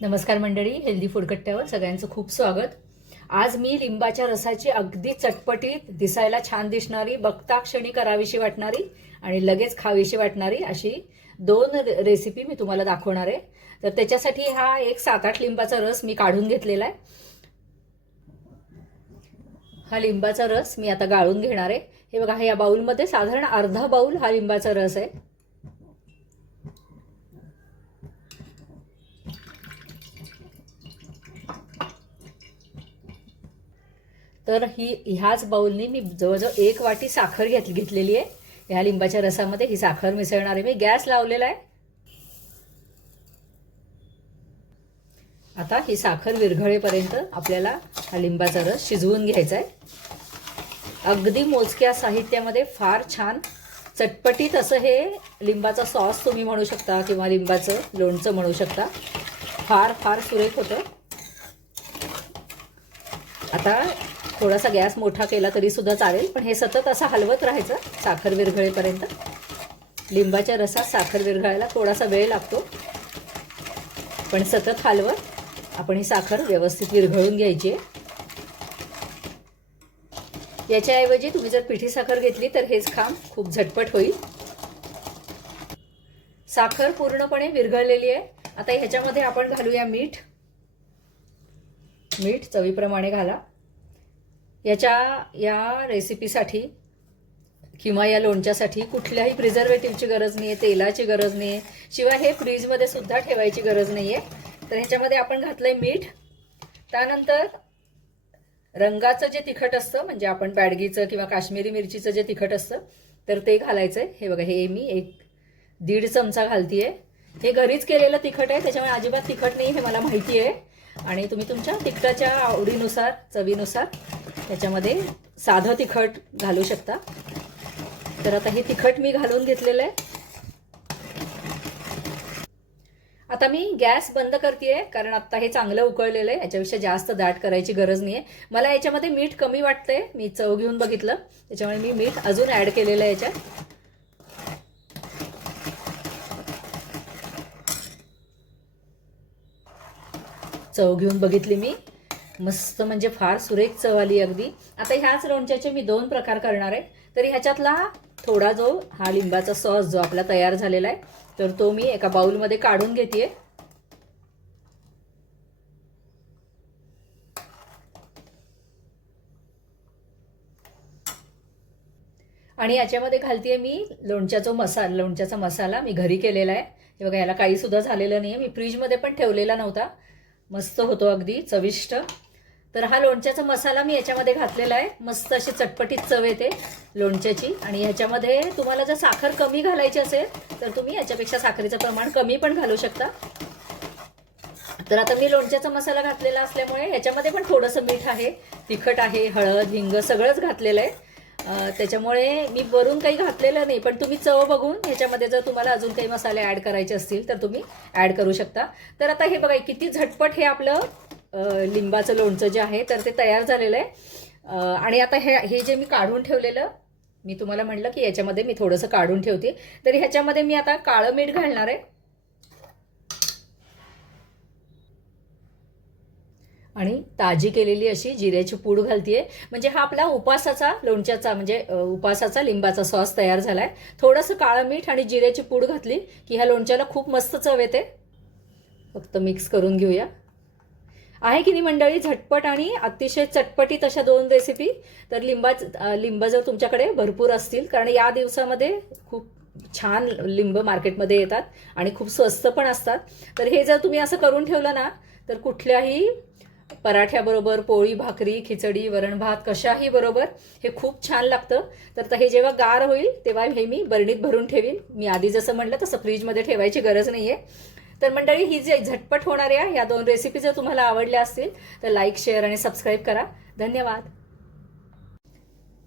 नमस्कार मंडळी, healthy food कट्ट्यावर सगळ्यांचं खूप स्वागत. आज मी लिंबाच्या रसाची अगदी चटपटीत, दिसायला छान दिसणारी, बघता क्षणी करावीशी वाटणारी आणि लगेच खावीशी वाटणारी अशी दोन रेसिपी मी तुम्हाला दाखवणार आहे. तर त्याच्यासाठी हा एक 7-8 लिंबाचा रस मी काढून घेतलेला आहे. हा लिंबाचा रस मी आता गाळून घेणार आहे. हे बघा, या बाउलमध्ये साधारण अर्धा बाउल हा लिंबाचा रस आहे. तर ह्याच बाउलनी मी जवळजवळ 1 वाटी साखर घेतलेली आहे. ह्या लिंबाच्या रसामध्ये ही साखर मिसळणार आहे मी. गॅस लावलेला आहे. आता ही साखर विरघळेपर्यंत आपल्याला हा लिंबाचा रस शिजवून घ्यायचा आहे. अगदी मोजक्या साहित्यामध्ये फार छान चटपटीत असं हे लिंबाचा सॉस तुम्ही म्हणू शकता किंवा लिंबाचं लोणचं म्हणू शकता. फार फार सुरेख होतं. आता थोडासा गॅस मोठा केला तरी सुद्धा चालेल, पण हे सतत असं हलवत राहायचं साखर विरघळेपर्यंत. लिंबाच्या रसात साखर विरघळायला थोडासा वेळ लागतो, पण सतत हलवत आपण ही साखर व्यवस्थित विरघळून घ्यायची आहे. याच्याऐवजी तुम्ही जर पिठी साखर घेतली तर हेच काम खूप झटपट होईल. साखर पूर्णपणे विरघळलेली आहे. आता ह्याच्यामध्ये आपण घालूया मीठ. मीठ चवीप्रमाणे घाला. या रेसिपीसाठी किंवा या लोणच्यासाठी कुठल्याही प्रिझर्वेटिव्हची गरज नाही आहे, तेलाची गरज नाही आहे, शिवाय हे फ्रीजमध्ये सुद्धा ठेवायची गरज नाही आहे. तर ह्याच्यामध्ये आपण घातलंय मीठ. त्यानंतर रंगाचं जे तिखट असतं, म्हणजे आपण बॅडगीचं किंवा काश्मीरी मिरचीचं जे तिखट असतं तर ते घालायचं आहे. हे बघा, हे मी 1-1.5 चमचा घालतीये. हे घरीच केलेलं तिखट आहे, त्याच्यामुळे अजिबात तिखट नाही हे मला माहिती आहे. आणि तुम्ही तुमच्या तिखटाच्या आवडीनुसार, चवीनुसार त्याच्यामध्ये साधं तिखट घालू शकता. तर आता हे तिखट मी घालून घेतलेलं आहे. आता मी गॅस बंद करतेय, कारण आता हे चांगलं उकळलेलं आहे. याच्यापेक्षा जास्त दाट करायची गरज नाही आहे. मला याच्यामध्ये मीठ कमी वाटतंय. मी चव घेऊन बघितलं, त्याच्यामुळे मी मीठ अजून ॲड केलेलं आहे याच्यात. चव घेऊन बघितली मी. मस्त, म्हणजे फार सुरेख चव आली अगदी. आता ह्याच लोणच्याचे मी 2 प्रकार करणार आहे. तर ह्याच्यातला थोडा जो हा लिंबाचा सॉस जो आपला तयार झालेला आहे, तर तो मी एका बाउलमध्ये काढून घेतेय. आणि याच्यामध्ये घालतेय मी लोणच्याचा मसाला मी घरी केलेला आहे. हे बघा, याला काही सुद्धा झालेलं नाही आहे. मी फ्रीजमध्ये पण ठेवलेला नव्हता. मस्त होतो, अगदी चविष्ट. तर हा लोणच्याचा मसाला मी याच्यामध्ये घातलेला आहे. मस्त अशी चटपटीत चव येते लोणच्याची. आणि ह्याच्यामध्ये तुम्हाला जर साखर कमी घालायची असेल तर तुम्ही याच्यापेक्षा साखरेचं प्रमाण कमी पण घालू शकता. तर आता मी लोणच्याचा मसाला घातलेला असल्यामुळे ह्याच्यामध्ये पण थोडंसं मीठ आहे, तिखट आहे, हळद, हिंग सगळंच घातलेलं आहे. त्याच्यामुळे मी वरून काही घातलेलं नाही, पण तुम्ही चव बघून ह्याच्यामध्ये जर तुम्हाला अजून काही मसाले ॲड करायचे असतील तर तुम्ही ॲड करू शकता. तर आता हे बघा, किती झटपट हे आपलं लिंबाचं लोणचं जे आहे तर ते तयार झालेलं आहे. आणि आता हे जे मी काढून ठेवलेलं, मी तुम्हाला म्हटलं की याच्यामध्ये मी थोडंसं काढून ठेवते. तर ह्याच्यामध्ये मी आता काळं मीठ घालणार आहे. आणि ताजी केलेली अशी जिऱ्याची पूड घालतीये. म्हणजे हा आपला उपासाचा लोणच्याचा, म्हणजे उपासाचा लिंबाचा सॉस तयार झालाय. थोडंसं काळं मीठ आणि जिऱ्याची पूड घातली की ह्या लोणच्याला खूप मस्त चव येते. फक्त मिक्स करून घेऊया. आहे की नाही मंडळी, झटपट आणि अतिशय चटपटीत अशा 2 रेसिपी. तर लिंब जर तुमच्याकडे भरपूर असतील, कारण या दिवसामध्ये खूप छान लिंब मार्केटमध्ये येतात आणि खूप स्वस्त पण असतात. तर हे जर तुम्ही असं करून ठेवलं ना, तर कुठल्याही पराठ्याबरोबर, पोळी, भाकरी, खिचडी, वरण भात कशाही बरोबर हे खूप छान लागतं. तर हे जेव्हा गार होईल तेव्हा हे मी बरणीत भरून ठेवीन. मी आधी जसं म्हटलं तसं फ्रीजमध्ये ठेवायची गरज नाही आहे. तर मंडळी, ही जे झटपट होणाऱ्या ह्या 2 रेसिपी जर तुम्हाला आवडल्या असतील तर लाईक, शेअर आणि सबस्क्राईब करा. धन्यवाद.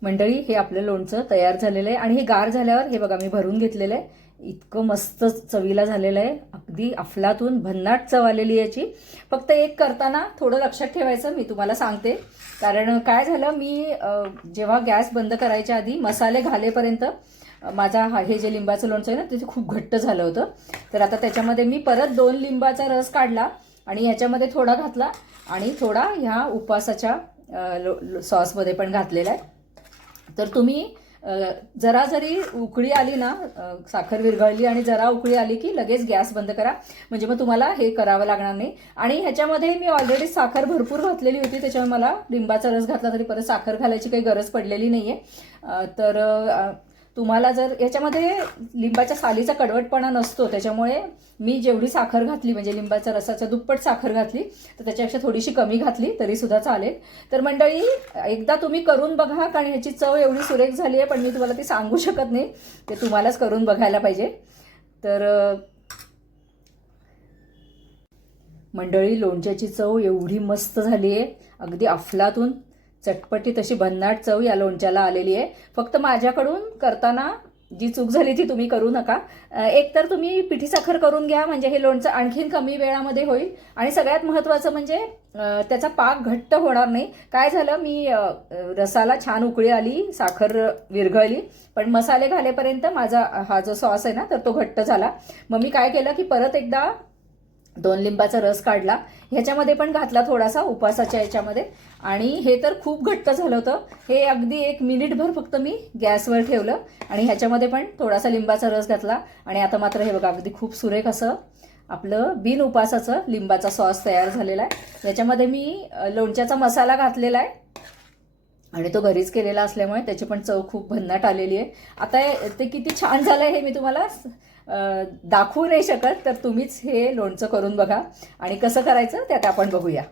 मंडळी, हे आपलं लोणचं तयार झालेलं आहे. आणि हे गार झाल्यावर हे बघा मी भरून घेतलेलं आहे. इतकं मस्त चवीला झालेलं आहे. अगदी अफलातून भन्नाट चव आलेली याची. फक्त एक करताना थोडं लक्षात ठेवायचं, मी तुम्हाला सांगते. कारण काय झालं, मी जेव्हा गॅस बंद करायच्या आधी मसाले घालेपर्यंत माझा हे जे लिंबाचं लोणचं आहे ना ते खूप घट्ट झालं होतं. तर आता त्याच्यामध्ये मी परत 2 लिंबाचा रस काढला आणि याच्यामध्ये थोडा घातला आणि थोडा ह्या उपवासाच्या सॉसमध्ये पण घातलेला आहे. तर तुम्ही जरा जरी उकळी आली ना, साखर विरघळली आणि जरा उकळी आली की लगेच गॅस बंद करा, म्हणजे मग तुम्हाला हे करावं लागणार नाही. आणि ह्याच्यामध्ये मी ऑलरेडी साखर भरपूर घातलेली होती, त्याच्यामुळे मला लिंबाचा रस घातला तरी परत साखर घालायची काही गरज पडलेली नाही आहे. तर तुम्हाला जर याच्यामध्ये लिंबाच्या सालीचा कडवटपणा नसतो, त्याच्यामुळे मी जेवढी साखर घातली म्हणजे लिंबाच्या रसाच्या दुप्पट साखर घातली, तर त्याच्यापेक्षा थोडीशी कमी घातली तरीसुद्धा चालेल. तर मंडळी एकदा तुम्ही करून बघा, कारण ह्याची चव एवढी सुरेख झाली आहे, पण मी तुम्हाला ती सांगू शकत नाही, ते तुम्हालाच करून बघायला पाहिजे. तर मंडळी लोणच्याची चव एवढी मस्त झाली आहे, अगदी अफलातून चटपटीत अशी भन्नाट चव या लोणच्याला आलेली आहे. फक्त माझ्याकडून करताना जी चूक झाली ती तुम्ही करू नका. एकतर तुम्ही पिठी साखर करून घ्या, म्हणजे हे लोणचं आणखीन कमी वेळामध्ये होईल. आणि सगळ्यात महत्त्वाचं म्हणजे त्याचा पाक घट्ट होणार नाही. काय झालं, मी रसाला छान उकळी आली, साखर विरघळली, पण मसाले घालेपर्यंत माझा हा जो सॉस आहे ना, तर तो घट्ट झाला. मग मी काय केलं की परत एकदा 2 लिंबाचा रस काढला, ह्याच्यामध्ये पण घातला थोडासा उपवासाच्या याच्यामध्ये, आणि हे तर खूप घट्ट झालं होतं. हे अगदी 1 मिनिटभर फक्त मी गॅसवर ठेवलं आणि ह्याच्यामध्ये पण थोडासा लिंबाचा रस घातला. आणि आता मात्र हे बघा अगदी खूप सुरेख असं आपलं बिन उपवासाचं लिंबाचा सॉस तयार झालेला आहे. याच्यामध्ये मी लोणच्याचा मसाला घातलेला आहे आणि तो घरीच केलेला असल्यामुळे त्याची पण चव खूप भन्नाट आलेली आहे. आता ते किती छान झालं हे मी तुम्हाला दाखवू नाही शकत, तर तुम्हीच हे लोणचं करून बघा आणि कसं करायचं ते आता आपण बघूया.